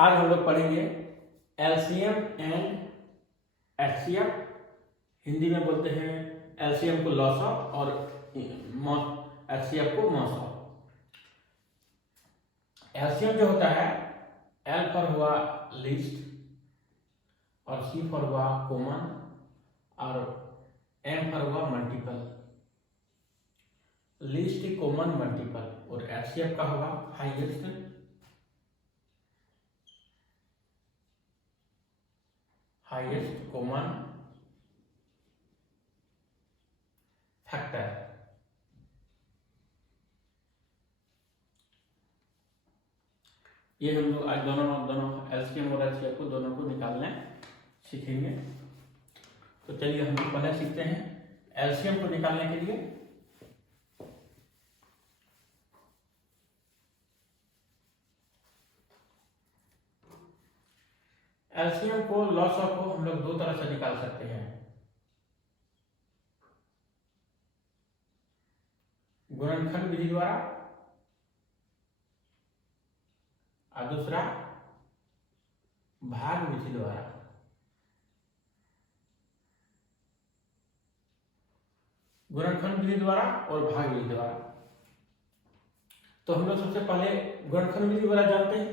आज हम लोग पढ़ेंगे एलसीएम एंड एचसीएफ। हिंदी में बोलते हैं एलसीएम को लॉस ऑफ और एचसीएफ को मॉस ऑफ। एलसीएम जो होता है, एल पर हुआ लीस्ट और सी पर हुआ कॉमन और एम पर हुआ मल्टीपल। लीस्ट कॉमन मल्टीपल और एचसीएफ का होगा हाईएस्ट कॉमन फैक्टर। ये हम लोग आज दोनों एलसीएम और एचसीएफ को दोनों को निकालने सीखेंगे। तो चलिए हम लोग पहले सीखते हैं एलसीएम को निकालने के लिए। एलसीएम को लॉस ऑफ को हम लोग दो तरह से निकाल सकते हैं, गुणनखंड विधि द्वारा और दूसरा भाग विधि द्वारा। गुणनखंड विधि द्वारा और भाग विधि द्वारा। तो हम लोग सबसे पहले गुणनखंड विधि द्वारा जानते हैं,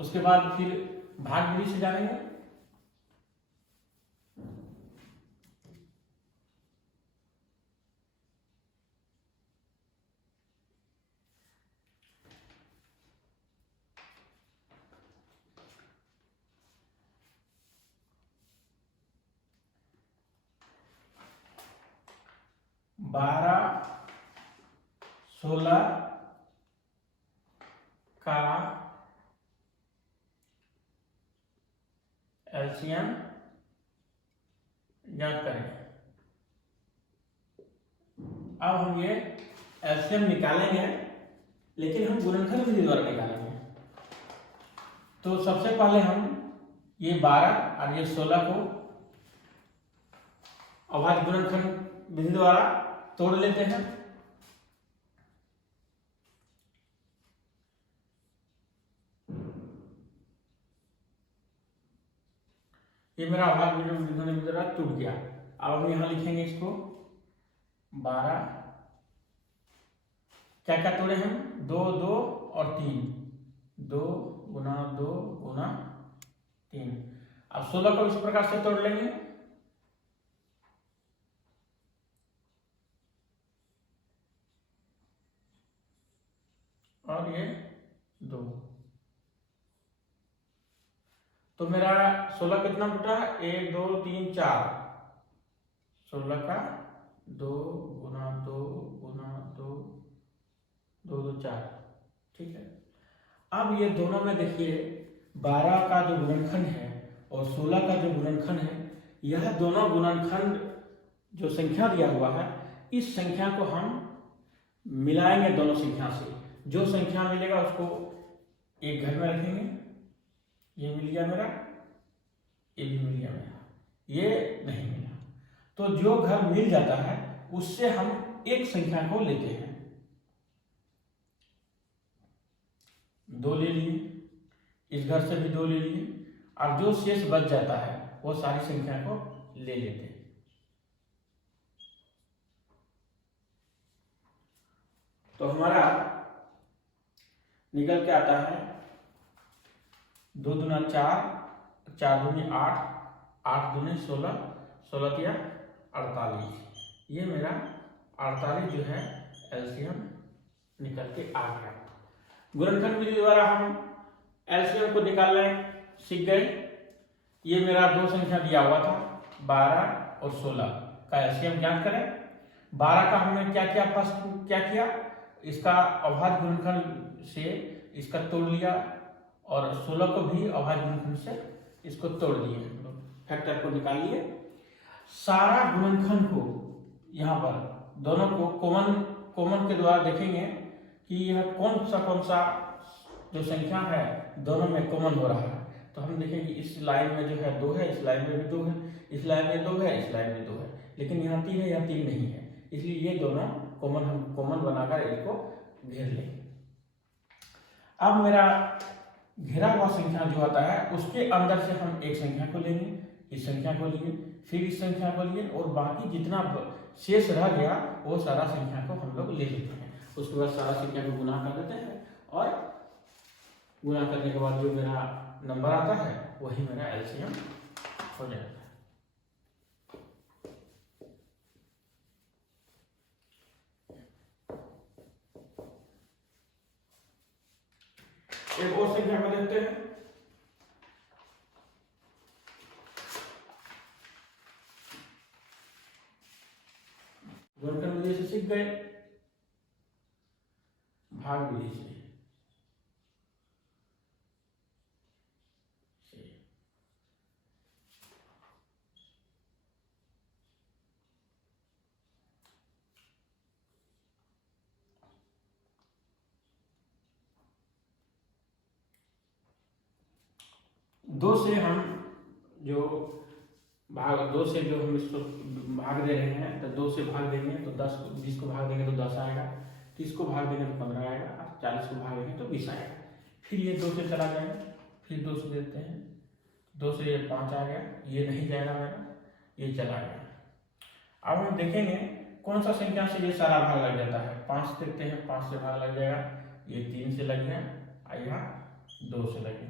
उसके बाद फिर भाग विधि से जानेंगे। बारह 16 का एलसीएम ज्ञात करें। अब हम ये एलसीएम निकालेंगे, लेकिन हम गुणनखंड विधि द्वारा निकालेंगे। तो सबसे पहले हम ये 12 और ये 16 को अभाज्य गुणनखंड विधि द्वारा तोड़ लेते हैं। ये मेरा अभाज्य गुणनखंड विधि द्वारा टूट गया। अब हम यहां लिखेंगे इसको 12 क्या क्या तोड़े हम, 2 2 और 3, 2 गुना 2 गुना 3। अब 16 को इस प्रकार से तोड़ लेंगे, और ये 2। तो मेरा 16 कितना टूटा, 1 2 3 4। 16 का 2 गुना 2 गुना 2 2 2 4। ठीक है। अब ये दोनों में देखिए 12 का जो गुणनखंड है और 16 का जो गुणनखंड है, यह दोनों गुणनखंड जो संख्या दिया हुआ है, इस संख्या को हम मिलाएंगे दोनों संख्या से। जो संख्या मिलेगा उसको एक घर में रखेंगे। ये मिल गया मेरा, ये भी मिल गया मेरा, ये नहीं मिला। तो जो घर मिल जाता है उससे हम एक संख्या को लेते हैं, 2 ले लिए, इस घर से भी 2 ले लिए, और जो शेष बच जाता है वो सारी संख्या को ले लेते हैं। तो हमारा निकल के आता है 2 दूना 4, 4 दूनी 8, 8 दूनी 16, 16 तिया 48। ये मेरा 48 जो है एलसीएम निकल के आ गया। गुणनखंड विधि द्वारा हम एलसीएम को निकालना सीख गए। ये मेरा दो संख्या दिया हुआ था, 12 और 16 का एलसीएम ज्ञात करें। 12 का हमने क्या किया, फर्स्ट क्या किया, इसका अभाज्य गुणनखंड से इसका तोड़ लिया, और 16 को भी अभाज्य गुणनखंड से इसको तोड़ दिए, फैक्टर को निकाल लिए। सारा गुणनखंड को यहाँ पर दोनों को कॉमन के द्वारा देखेंगे कि यह कौन सा जो संख्या है दोनों में कॉमन हो रहा है। तो हम देखेंगे इस लाइन में जो है 2 है, इस लाइन में भी 2 है, इस लाइन में 2 है, इस लाइन में 2 है, लेकिन यहाँ 3 है, यहाँ 3 नहीं है। इसलिए ये दोनों कॉमन बनाकर इसको घेर लेंगे। अब मेरा घेरा हुआ संख्या जो आता है उसके अंदर से हम एक संख्या को लेंगे, इस संख्या को लिए, फिर इस संख्या को लिए, और बाकी जितना शेष रह गया वो सारा संख्या को हम लोग ले लेते हैं। उसके बाद सारा संख्या को गुना कर देते हैं और गुना करने के बाद जो मेरा नंबर आता है वही मेरा एलसीएम हो जाता है। एक और संख्या को देखते हैं। गुणनखंड विधि से सीख गए, भाग विधि से दो से हम जो भाग दो से जो हम इसको भाग दे रहे हैं, तो 2 से भाग देंगे तो 10, 20 को भाग देंगे तो 10 आएगा, 30 को भाग देंगे तो 15 आएगा, 40 को भाग देंगे तो 20 आएगा। फिर ये 2 से चला जाएगा, फिर 2 से देते हैं, 2 से 5 आ गया, ये नहीं जाएगा मेरा, ये चला गया। अब हम देखेंगे कौन सा संख्या से ये सारा भाग लग जाता है। 5 देखते हैं, 5 से भाग लग जाएगा, ये 3 से लग गया, यहाँ 2 से लग गया।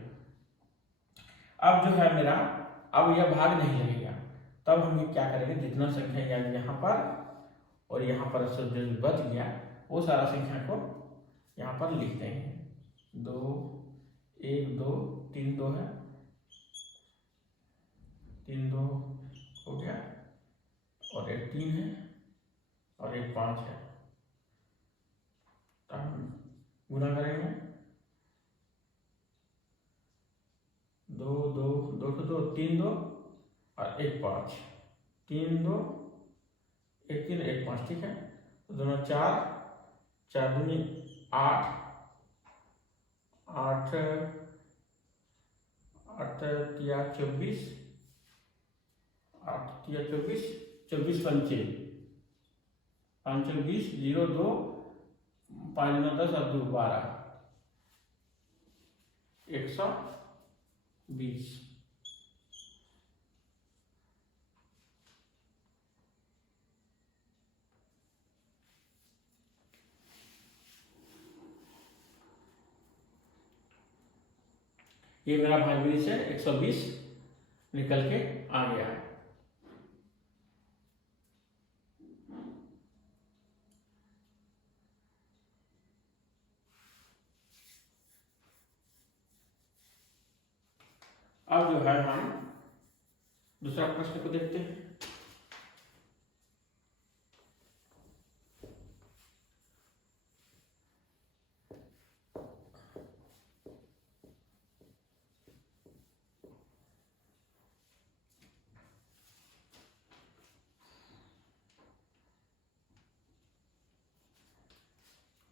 अब जो है मेरा, अब यह भाग नहीं लगेगा, तब हम ये क्या करेंगे, जितना संख्या यहाँ पर और यहाँ पर जो बच गया वो सारा संख्या को यहाँ पर लिख देंगे। 2 1 2 3 2 है, 3 2 हो गया, और एक 3 है और एक 5 है। तो हम गुना करेंगे, 2 2 2 2 3 2 और 1 5, 3 2 1 3 1 5, ठीक है। तो दोनों 4 4 दूनी 8 8 8 तिया 24 8 तिया 24 24 पंचे 5 20 0 2 5 9 10 और 2 12 120। ये मेरा भागविधि से 120 निकल के आ गया है। अब जो है हम दूसरा प्रश्न को देखते हैं।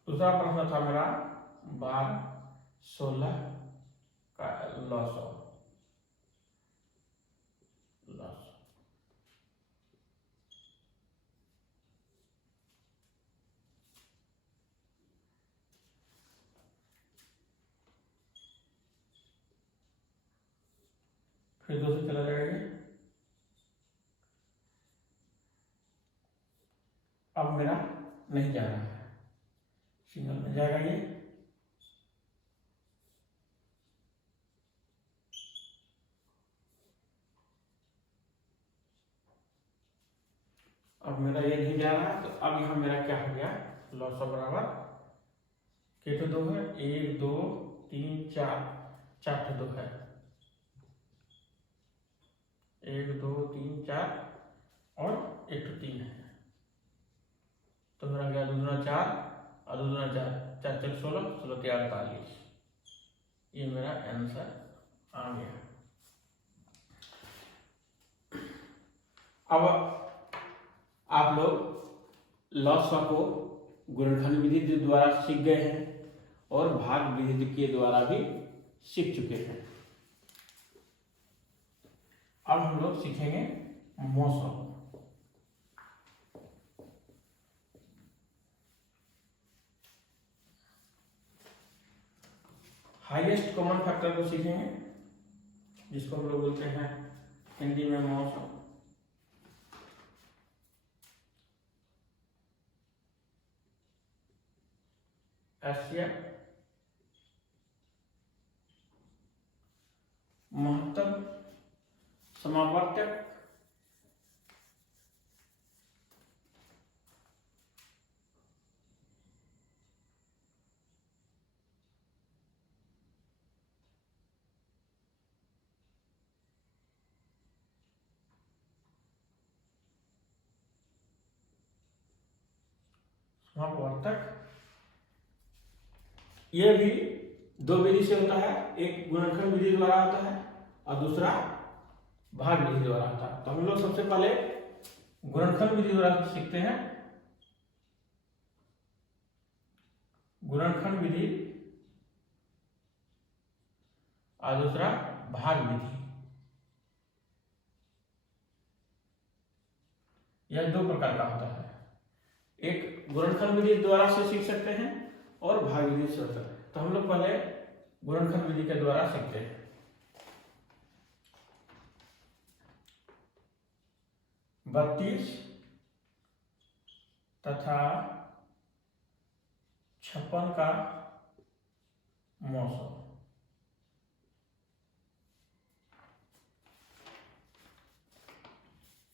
दूसरा प्रश्न था मेरा 12 16 का लॉस। फिर 2 से चला जाएगा ये, अब मेरा नहीं जा रहा है, सिंगल में जाएगा ये, अब मेरा ये नहीं जा रहा है। तो अब यहाँ मेरा क्या हो गया, लॉस बराबर के तो 2 है, 1 2 3 4 4 2 है, 1 2 3 4 और 1 3 है। तो मेरा गया 2 दूना 4 और 2 दूना 4 4 4 16 16 3 48। ये मेरा आंसर आ गया। अब आप लोग लॉसवा को गुणनखंड विधि के द्वारा सीख गए हैं और भाग विधि के द्वारा भी सीख चुके हैं। अब हम लोग सीखेंगे मौसम। हाईएस्ट कॉमन फैक्टर को सीखेंगे, जिसको हम लोग बोलते हैं हिंदी में मौसम। महत्तम समावर्तक ये भी दो विधि से होता है, एक गुणनखंड विधि द्वारा होता है और दूसरा भाग विधि द्वारा होता है। तो हम लोग सबसे पहले गुणनखंड विधि द्वारा सीखते हैं। गुणनखंड विधि और दूसरा भाग विधि, यह दो प्रकार का होता है। एक गुणनखंड विधि द्वारा से सीख सकते हैं और भाग विधि से होता है। तो हम लोग पहले गुणनखंड विधि के द्वारा सीखते हैं। 32 तथा 56 का मौसम।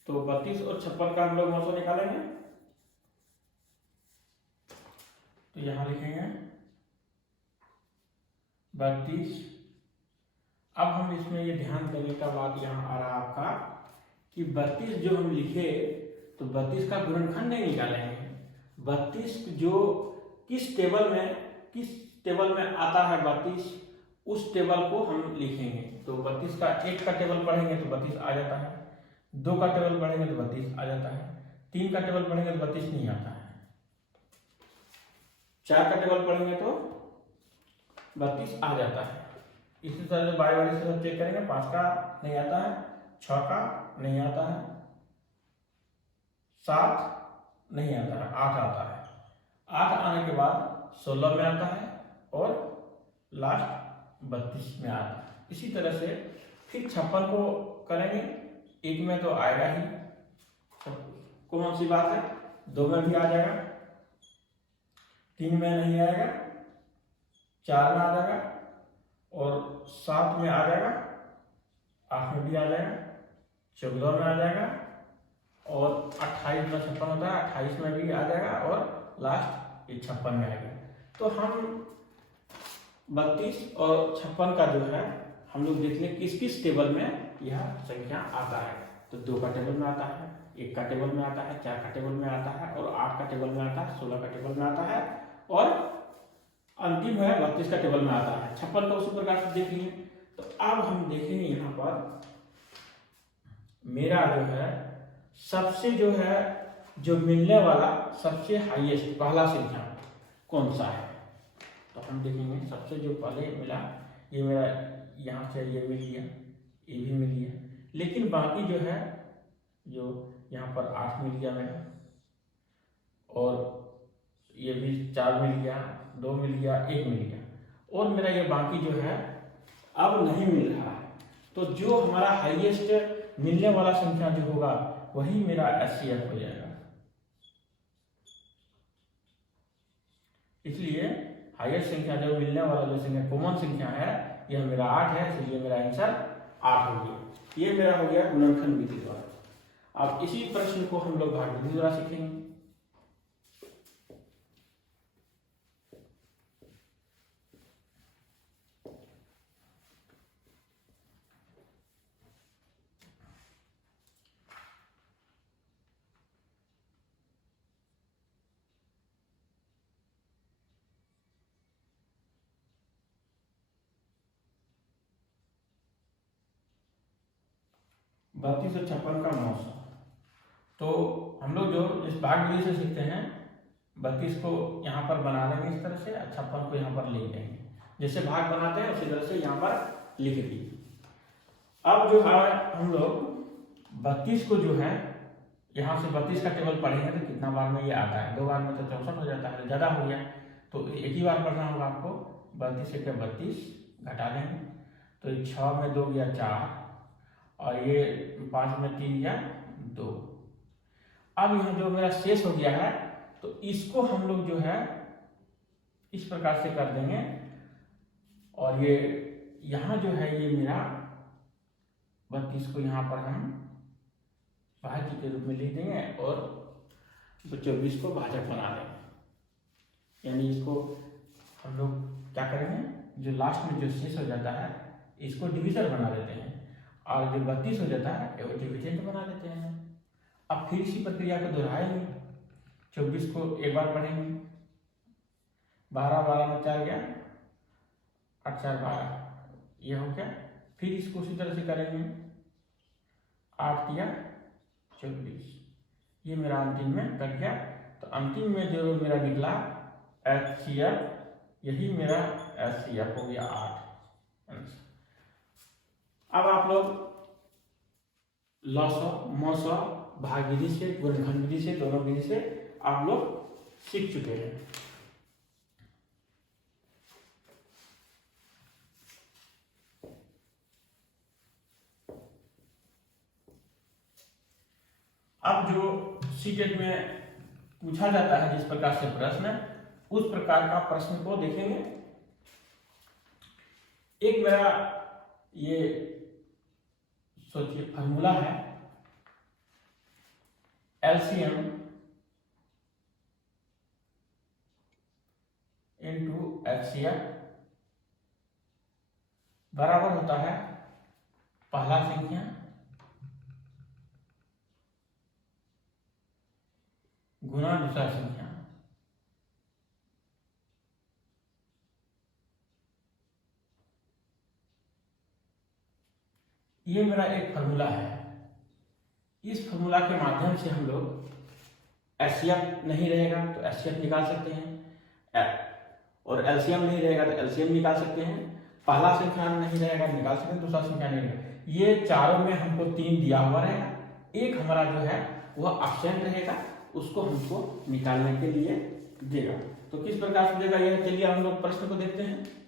तो 32 और 56 का हम लोग मौसम निकालेंगे। तो यहां लिखेंगे 32। अब हम इसमें ये ध्यान देने का बात यहाँ आ रहा आपका कि 32 जो हम लिखे तो 32 का गुणनखंड नहीं निकालेंगे। 32 जो किस टेबल में आता है 32, उस टेबल को हम लिखेंगे। तो 32 का 1 का टेबल पढ़ेंगे तो 32 आ जाता है, 2 का टेबल पढ़ेंगे तो 32 आ जाता है, 3 का टेबल पढ़ेंगे तो 32 नहीं आता है, 4 का टेबल पढ़ेंगे तो 32 आ जाता है। इसी तरह से बारी बारी से हम चेक करेंगे। 5 का नहीं आता है, 6 का नहीं आता है, 7 नहीं आता है, 8 आता है। 8 आने के बाद 16 में आता है और लास्ट 32 में आता है। इसी तरह से फिर 56 को करेंगे, 1 में तो आएगा ही, कौन सी बात है, 2 में भी आ जाएगा, 3 में नहीं आएगा, 4 में आ जाएगा और 7 में आ जाएगा, 8 में भी आ जाएगा, 14 में आ जाएगा और 28 में 56 होता है, 28 में भी आ जाएगा और लास्ट ये 56 में आएगा। तो हम 32 और 56 का जो है हम लोग देख लें किस किस टेबल में यह संख्या आता है। तो 2 का टेबल में आता है, 1 का टेबल में आता है, 4 का टेबल में आता है और 8 का टेबल में आता है, 16 का टेबल में आता है और अंतिम है 32 का टेबल में आता है। 56 का उसी प्रकार से देख लिए। तो अब हम देखेंगे यहाँ पर मेरा जो है सबसे जो मिलने वाला सबसे हाईएस्ट पहला संख्या कौन सा है। तो हम देखेंगे सबसे जो पहले मिला, ये मेरा यहाँ से ये मिल गया, ये भी मिल गया, लेकिन बाकी जो है जो यहाँ पर 8 मिल गया मेरा और ये भी 4 मिल गया, 2 मिल गया, 1 मिल गया और मेरा ये बाकी जो है अब नहीं मिल रहा है। तो जो हमारा हाईएस्ट मिलने वाला संख्या जो होगा वही मेरा एचसीएफ हो जाएगा। इसलिए हाईएस्ट संख्या जो मिलने वाला जो संख्या कॉमन संख्या है यह मेरा 8 है, इसलिए मेरा आंसर 8 हो गया। ये मेरा हो गया गुणनखंड विधि द्वारा। अब इसी प्रश्न को हम लोग भाग विधि द्वारा सीखेंगे। बत्तीस और 56 का मौसम। तो हम लोग जो इस भाग विधि से सीखते हैं 32 को यहाँ पर बना लेंगे इस तरह से, 56 को यहाँ पर लिख देंगे। जैसे भाग बनाते हैं उसी तरह से यहाँ पर लिख दिए। अब जो है हम लोग 32 को जो है यहाँ से 32 का टेबल पढ़ेंगे तो कितना बार में ये आता है, 2 बार में तो 64 हो जाता है, ज़्यादा हो गया। तो एक ही बार पढ़ना होगा आपको, 32 से 32 घटा देंगे, तो 6 में 2 गया 4, और ये 5 में 3 गया 2। अब यहाँ जो मेरा शेष हो गया है, तो इसको हम लोग जो है इस प्रकार से कर देंगे, और ये यहाँ जो है ये मेरा 32 को यहाँ पर हम भाज्य के रूप में लिख देंगे, और 24 को भाजक बना देंगे। यानी इसको हम लोग क्या करेंगे, जो लास्ट में जो शेष हो जाता है इसको डिविजन बना देते हैं, और जो 32 हो जाता है वो डिविडेंड बना देते हैं। अब फिर इसी प्रक्रिया को दोहराएंगे, 24 को एक बार पढ़ेंगे, 12 में 4 गया 8 4 12, ये हो गया। फिर इसको उसी तरह से करेंगे, 8 दिया 24, ये मेरा अंतिम में कट गया। तो अंतिम में जो मेरा निकला HCF, यही मेरा HCF हो गया 8। अब आप लोग लॉस मौसा भाग विधि से, गुणनखंड विधि से, दोनों विधि से आप लोग सीख चुके हैं। अब जो सीटेट में पूछा जाता है जिस प्रकार से प्रश्न, उस प्रकार का प्रश्न को देखेंगे। एक मेरा ये सोचिए फार्मूला है, LCM इंटू HCF बराबर होता है पहला संख्या गुना दूसरा संख्या। ये मेरा एक फार्मूला है। इस फार्मूला के माध्यम से हम लोग HCF नहीं रहेगा तो HCF निकाल सकते हैं, और LCM नहीं रहेगा तो LCM निकाल सकते हैं। पहला संख्या नहीं रहेगा निकाल सकते हैं, दूसरा संख्या नहीं रहेगा। ये चारों में हमको 3 दिया हुआ रहेगा, एक हमारा जो है वह एब्सेंट रहेगा, उसको हमको निकालने के लिए देगा। तो किस प्रकार से देगा यह, चलिए हम लोग प्रश्न को देखते हैं।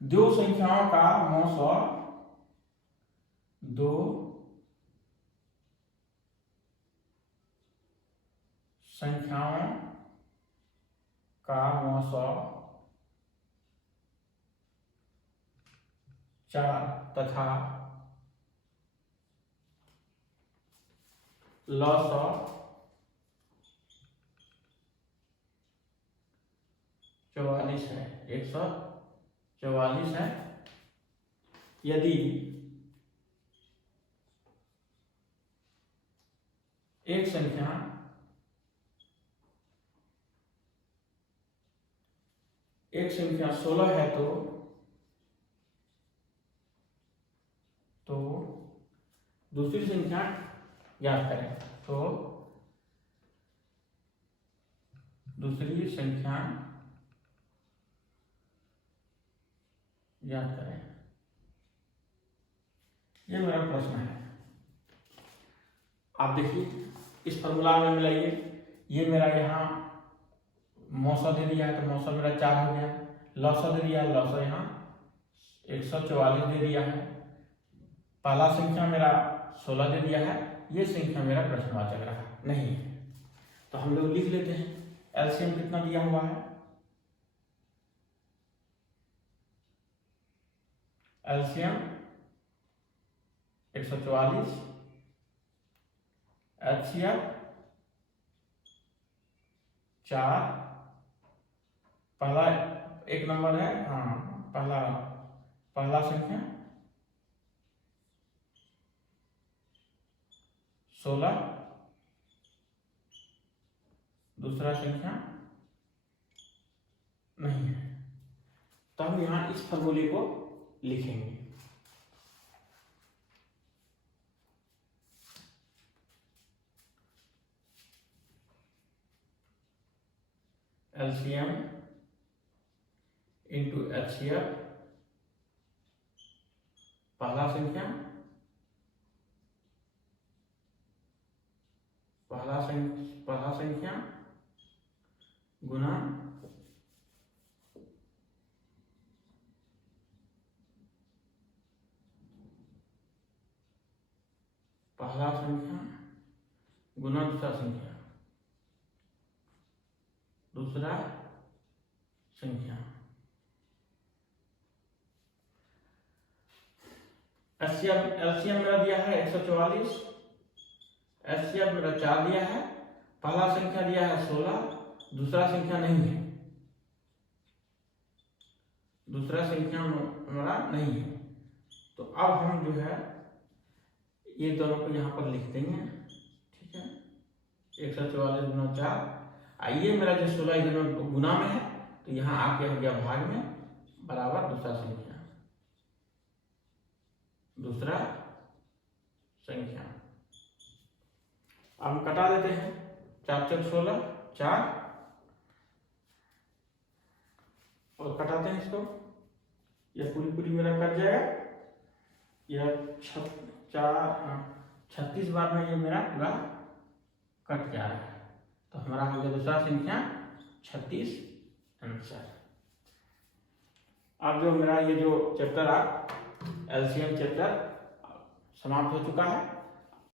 दो संख्याओं का मौसा, दो संख्याओं का मौसा 4 तथा लॉसा 44 है, 144 है। यदि एक संख्या एक संख्या 16 है तो दूसरी संख्या ज्ञात करें। तो दूसरी संख्या ज्ञात करें, ये मेरा प्रश्न है। आप देखिए इस फॉर्मूला में मिलाइए, ये मेरा यहाँ मौसा दे दिया है तो मौसा मेरा 4 हो गया, लौसा दे दिया, लौसा यहाँ 144 दे दिया है, पहला संख्या मेरा 16 दे दिया है, ये संख्या मेरा प्रश्नवाचक रहा नहीं है। तो हम लोग लिख लेते हैं एलसीएम कितना दिया हुआ है, एलसीएम 144, एचसीएफ 4, पहला एक नंबर है, हाँ पहला संख्या 16, दूसरा संख्या नहीं है। तो हम यहाँ इस फॉर्मूले को लिखेंगे, एलसीएम इंटू एचसीएफ, पहला संख्या गुना पहला संख्या गुना दूसरा संख्या, दूसरा संख्या। एलसीएम मेरा दिया है 144, एचसीएफ मेरा 4 दिया है, पहला संख्या दिया है 16, दूसरा संख्या नहीं है, दूसरा संख्या हमारा नहीं है। तो अब हम जो है ये दोनों को यहाँ पर लिख देंगे, ठीक है। 144 गुना 4, आइए मेरा जो 16 इधर में गुना में है तो यहाँ आके हो गया भाग में, बराबर दूसरा संख्या, दूसरा संख्या। अब हम कटा देते हैं, 4 चौक 16, 4 और कटाते हैं इसको, यह पूरी मेरा कट जाएगा, यह 36 बार में ये मेरा पूरा कट जा रहा है। तो हमारा हो गया दूसरा संख्या 36 आंसर। अब जो मेरा ये जो चैप्टर एलसीएम चैप्टर समाप्त हो चुका है।